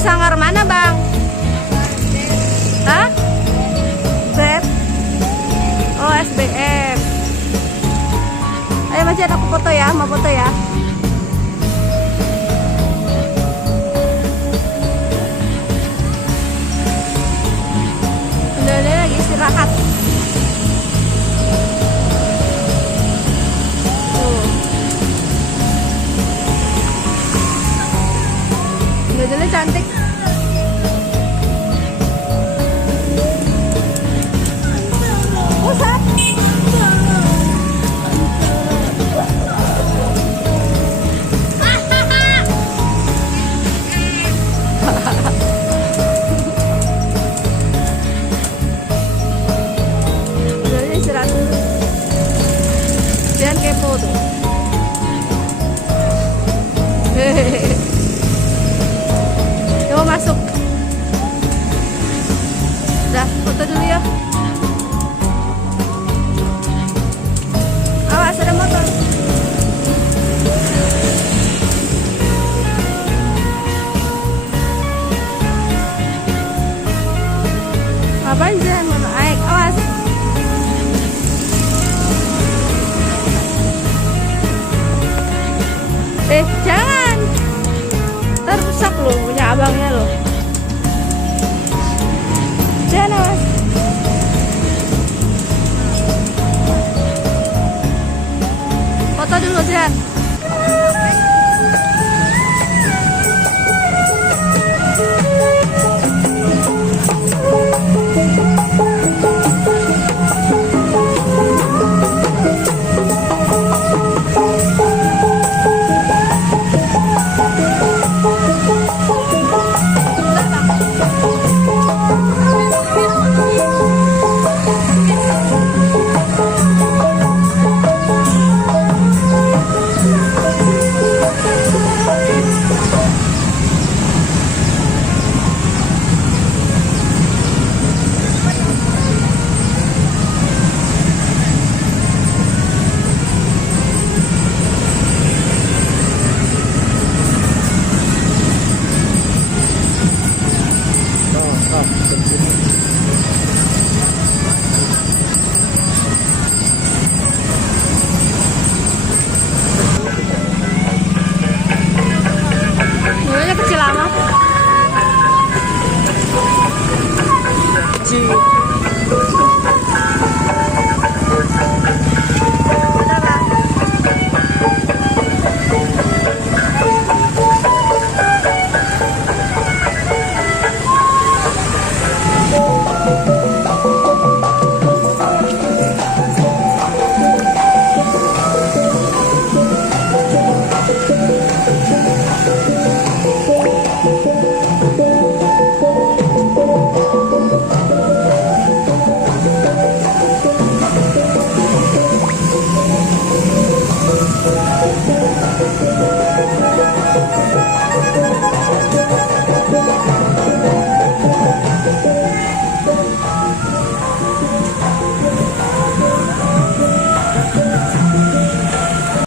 sanggar mana, Bang? Hah? Grab? Oh, SBM. Ayo Mas Jan, aku foto ya, mau foto ya. Udah lagi istirahat. Dulu cantik. Pusat. Dulu istirahat dulu. Jangan kepo tuh. Hehehe. Coba masuk. Udah, foto dulu ya. Awas, ada motor. Ngapain sih? Naik, awas. Jangan. Ntar rusak loh, punya abangnya loh. Jangan, awas. Foto dulu, Jan.